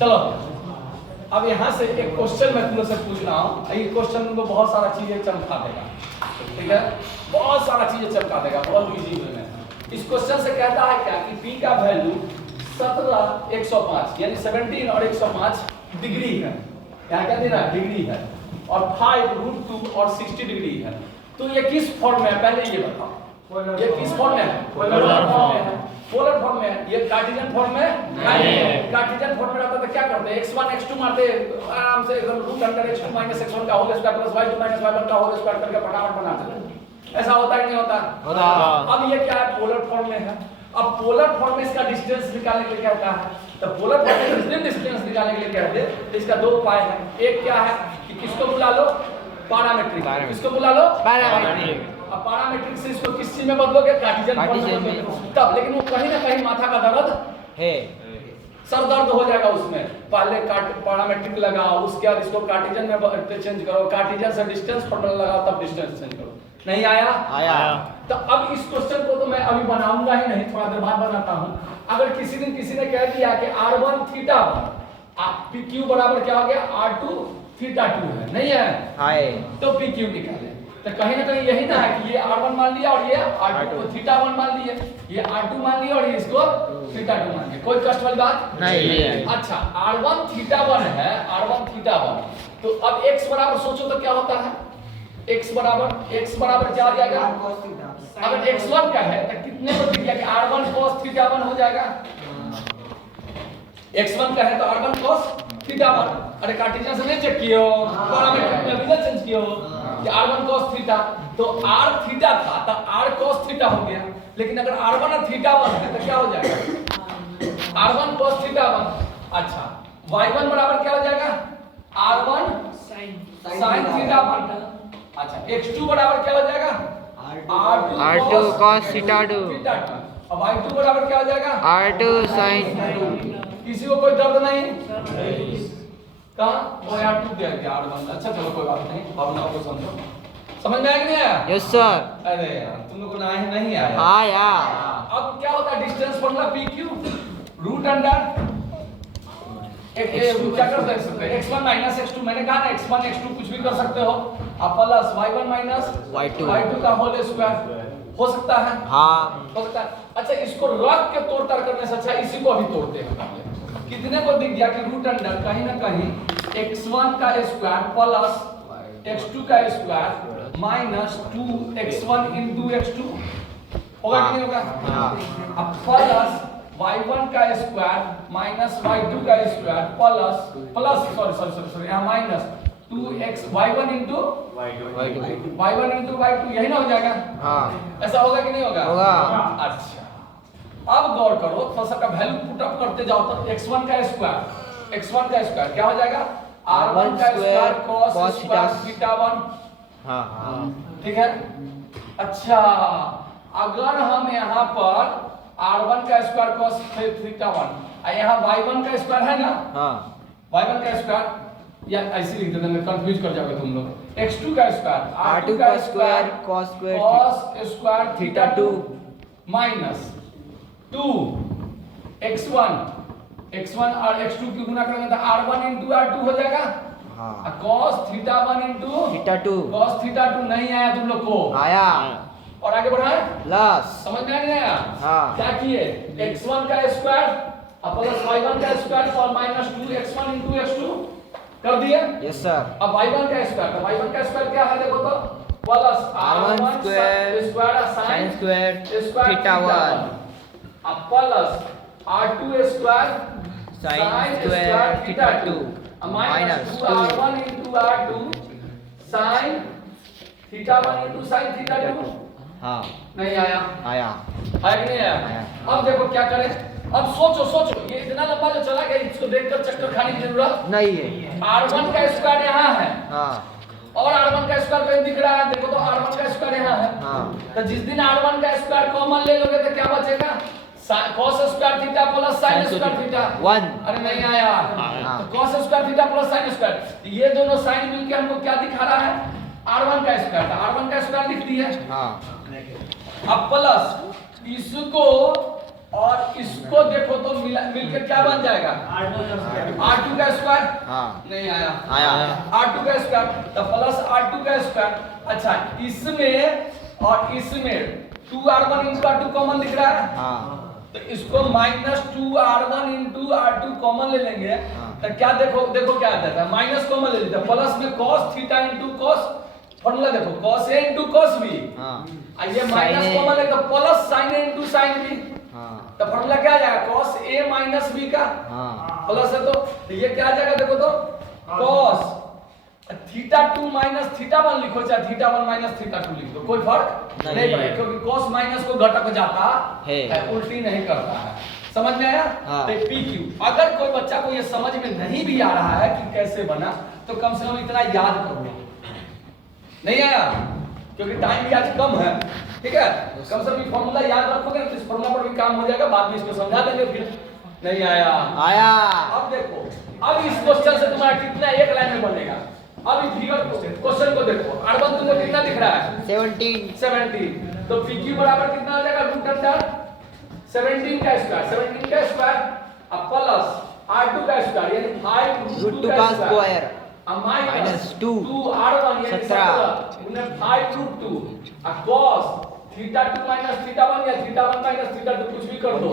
चलो अब यहाँ से एक क्वेश्चन मैं तुम लोग से पूछ रहा हूँ। ये क्वेश्चन तुमको बहुत सारा चीजें चमका देगा, ठीक है, बहुत सारा चीजें चमका देगा, बहुत इजी वे में। इस क्वेश्चन से कहता है क्या कि p का वैल्यू 17 105 यानी 17 और 105 डिग्री है। यहाँ क्या दे रहा है? डिग्री है। और 5√2 और 60 डिग्री है। तो ये किस फॉर्म में है पहले ये बताओ। ये किस फॉर्म में है? पोलर फॉर्म में है। पोलर फॉर्म में है। ये कार्टेशियन फॉर्म में नहीं है। कार्टेशियन फॉर्म में रहता तो क्या करते? x1 x2 मारते आराम से, एकदम root under x2 minus x1 का whole square plus y2 minus y1 का होल स्क्वायर करके फटाफट बनाते। ऐसा होता है कि नहीं होता? होता। अब ये क्या है? पोलर फॉर्म में है। अब पोलर फॉर्म में इसका डिस्टेंस निकालने के लिए क्या होता है? तो पोलर फॉर्म में इसका डिस्टेंस निकालने के लिए क्या है? तो इसका दो उपाय है। एक क्या है कि किसको बुला लो? पैरामीट्रिक। किसको बुला लो? पैरामीट्रिक। अब पैरामीट्रिक से इसको किस चीज में बदलोगे? कार्टेशियन फॉर्म में। तब लेकिन वो कहीं ना कहीं माथा का दर्द है, सर दर्द हो जाएगा उसमें। पहले पैरामीट्रिक लगाओ, उसके बाद इसको कार्टेशियन में चेंज करो, कार्टेशियन से डिस्टेंस फॉर्मूला लगाओ, तब डिस्टेंस चेंज करो। नहीं आया? आया। तो अब इस क्वेश्चन को तो मैं अभी बनाऊंगा ही नहीं, थोड़ा देर बाद बनाता हूं। अगर किसी दिन किसी ने कह दिया कि r1 थीटा 1 pq बराबर क्या हो गया? r2 थीटा 2 है, नहीं है? हाय। तो pq निकाले। तो कहीं ना कहीं यही ना है कि ये r1 मान लिया और ये r2 थीटा 1 मान लिए, ये r2 मान लिया और ये इसको थीटा 2 मान लिया। कोई कष्ट वाली बात नहीं है। अच्छा, r1 थीटा 1 है, r1 थीटा 1। तो अब x बराबर सोचो तो क्या होता है? x बराबर क्या हो जाएगा? अगर x1 का है तो कितने को दिया कि r1 cos थीटा 1 हो जाएगा? x1 का है तो r1 cos थीटा 1। अरे कार्टेशियन से नहीं चेक किए हो, पैरामीट्रिक में भी चेंज किए हो कि r1 cos थीटा। तो r थीटा था तो r cos थीटा हो गया। लेकिन अगर r1 और थीटा 1 है तो क्या हो जाएगा? r1 cos theta 1। अच्छा, y1 बराबर क्या हो जाएगा? r1 sin theta 1। अच्छा, x2 बराबर क्या हो जाएगा? r2 cos theta 2। अब y2 बराबर क्या हो जाएगा? r2 sin। किसी को कोई दर्द नहीं? कहां? वो यार टूट गया क्या r1? अच्छा चलो कोई बात नहीं, भावनाओं को समझो। समझ में आया कि नहीं आया? Yes sir. अरे यार तुम लोग को नहीं आया। आया। अब क्या होता है? Distance formula pq root under क्या कर सकते हैं? x1 minus x2। मैंने कहा ना x1 x2 कुछ भी कर सकते हो। अब प्लस y1 माइनस y2 का होल स्क्वायर हो सकता है? हाँ हो सकता है। अच्छा, इसको रख के तोड़ ताड़ करने से अच्छा इसी को अभी तोड़ते हैं पहले। कितने को दिख गया कि रूट अंडर कहीं ना कहीं x1 का स्क्वायर प्लस x2 का square minus 2x1 into x2 होगा कि नहीं होगा? अब प्लस y1 का स्क्वायर माइनस y2 का स्क्वायर प्लस सॉरी यहाँ minus 2x y1 into y2 यही ना हो जाएगा? हाँ। ऐसा होगा कि नहीं होगा? होगा। अच्छा, अब गौर करो, थोड़ा सा का वैल्यू पुट अप करते जाओ तो x1 का स्क्वायर क्या हो जाएगा? r1 का स्क्वायर cos थीटा 1। हाँ ठीक है। अच्छा, अगर हम यहाँ पर r1 का स्क्वायर cos थीटा 1 यहाँ y1 का स्क्वायर है ना? हाँ, y1 का स्क्वायर या ऐसे लिख देते हैं, कंफ्यूज कर जाओगे तुम लोग। x2 का स्क्वायर r2 का square cos square theta 2 minus 2x1 और x2 की गुना करेंगे तो r1 into r2 हो जाएगा। हाँ। cos theta 1 into theta 2। cos theta 2 नहीं आया तुम लोग को? आया। और आगे बढ़ाएं प्लस। समझ में आया? हाँ। क्या किए? x1 का स्क्वायर प्लस y1 का स्क्वायर और माइनस 2x1 into x2 कर दिए? Yes sir. अब y1 का स्क्वायर, तो y1 का स्क्वायर क्या है देखो तो? Plus r1 square sin square theta 1 अब plus r2 square sin square theta 2 minus 2r1 into r2 sin theta 1 into sin theta 2। हाँ नहीं आया? आया कि नहीं आया? अब देखो क्या करें। अब सोचो ये इतना लंबा जो चला गया इसको देखकर चक्कर खाने की जरूरत नहीं है। r1 का स्क्वायर यहाँ है। हाँ। और r1 का स्क्वायर कहीं दिख रहा है? देखो तो r1 का स्क्वायर यहाँ है। हाँ। तो जिस दिन r1 का स्क्वायर कॉमन ले लोगे तो क्या बचेगा? cos square theta plus sin square theta 1। अरे नहीं आया? तो cos square theta plus sin square, ये दोनों साइन मिलके हमको क्या दिखा रहा है? r1 का स्क्वायर। तो r1 का स्क्वायर लिख दिए। हाँ। अब प्लस इसको और इसको देखो तो मिलकर क्या बन जाएगा R2 का स्क्वायर। नहीं आया, R2 का स्क्वायर तो प्लस R2 का स्क्वायर। अच्छा इसमें और इसमें 2R1 इंटू R2 कॉमन दिख रहा है, तो इसको -2R1 इंटू R2 कॉमन ले लेंगे तो क्या देखो क्या आ जाता है, माइनस कॉमन ले लेते हैं, प्लस में cos theta into cos, formula देखो cos A into cos B, ये माइनस कॉमन है तो plus sin A into sin B, तो फॉर्मूला क्या आ जाएगा cos A माइनस B का प्लस है तो ये क्या आ जाएगा देखो तो cos थीटा 2 माइनस थीटा 1 लिखो, चाहे थीटा 1 माइनस थीटा 2 लिख दो, कोई फर्क नहीं पड़ेगा क्योंकि cos माइनस को घटक जाता है, उल्टी नहीं करता है। समझ में आया? तो PQ अगर कोई बच्चा को ये समझ में नहीं भी आ रहा है कि कैसे बना तो कम से कम इतना याद करो। नहीं आया क्योंकि टाइम भी आज कम है, ठीक है, कम से कम फॉर्मूला याद रखोगे तो इस फॉर्मूला पर भी काम हो जाएगा, बाद में इसको समझा देंगे। फिर नहीं आया, अब देखो अब इस क्वेश्चन से तुम्हारा कितना एक लाइन में बनेगा। अब इस फिगर क्वेश्चन को देखो, R1 तुमको कितना दिख रहा है 17, तो PQ बराबर कितना हो जाएगा रूट अंडर 17 का स्क्वायर अब प्लस R2 का स्क्वायर यानी 5 रूट 2 का स्क्वायर माइनस 2R1 यानी 17 उन्हें 5 रूट 2 अब cos थीटा 2 माइनस थीटा 1 या थीटा 1 माइनस थीटा 2 कुछ भी कर दो,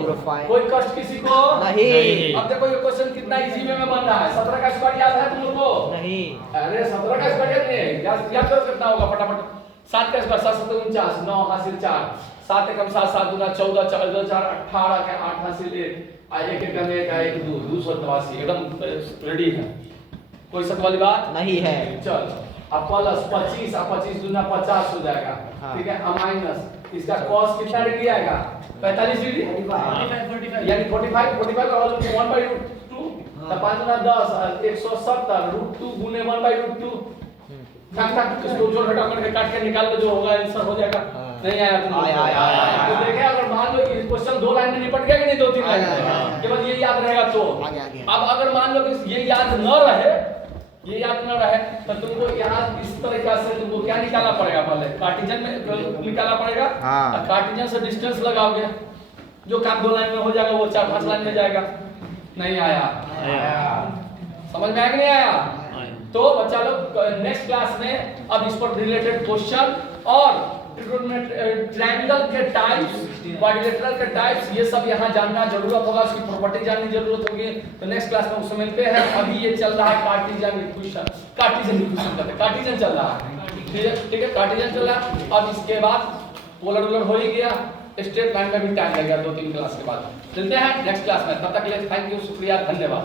कोई कष्ट किसी को नहीं। अब देखो ये क्वेश्चन कितना इजी वे में बन रहा है। 17 का स्क्वायर याद है तुम लोगों को? नहीं। अरे 17 का स्क्वायर याद नहीं, याद कर कितना होगा फटाफट। 7 का स्क्वायर 7 7 49 9 हासिल 4 7 एकम 7 7 दूना 14 4 2 4 18 के 8 हासिल 1 1 एक में 1 1 2 282 एकदम रेडी है, कोई शक वाली बात नहीं है। चल अब प्लस 25 अब 25 दूना 50 हो जाएगा, ठीक है, अब माइनस इसका cos कितना डिग्री आएगा 45 डिग्री यानी 45 का वैल्यू 1/√2 तो 5 गुना 10 170 √2 गुने 1/√2 ठक इसको जोड़ घटा करके काट के निकाल दो, जो होगा आंसर हो जाएगा। नहीं आया तो देखें अगर मान लो इस क्वेश्चन 2 लाइन में निपट गया कि नहीं, 2-3 लाइन केवल ये याद रहेगा तो। अब अगर मान लो कि ये याद न रहे तो तुमको यहाँ इस तरीका से तुमको क्या निकालना पड़ेगा, पहले कार्टेशियन में निकालना पड़ेगा। कार्टेशियन से डिस्टेंस लगाओगे, जो काम 2 लाइन में हो जाएगा वो 4-5 लाइन में जाएगा। नहीं आया, समझ में आया कि नहीं आया? तो बच्चा लोग नेक्स्ट क्लास में अब इस पर रिलेटेड क्वेश्चन और ट्रायंगल के टाइप्स, क्वाड्रिलेटरल के टाइप्स, ये सब यहाँ जानना जरूरत होगा, उसकी प्रॉपर्टी जाननी जरूरत होगी। तो नेक्स्ट क्लास में उसमें मिलते हैं। अभी ये चल रहा है कार्टेशियन इक्वेशन कार्टेशियन चल रहा है, ठीक है, कार्टेशियन चल रहा है। अब इसके बाद पोलर हो ही गया, स्ट्रेट लाइन में भी टाइम लगेगा 2-3 क्लास के बाद। मिलते हैं नेक्स्ट क्लास में, तब तक के लिए थैंक यू, शुक्रिया, धन्यवाद।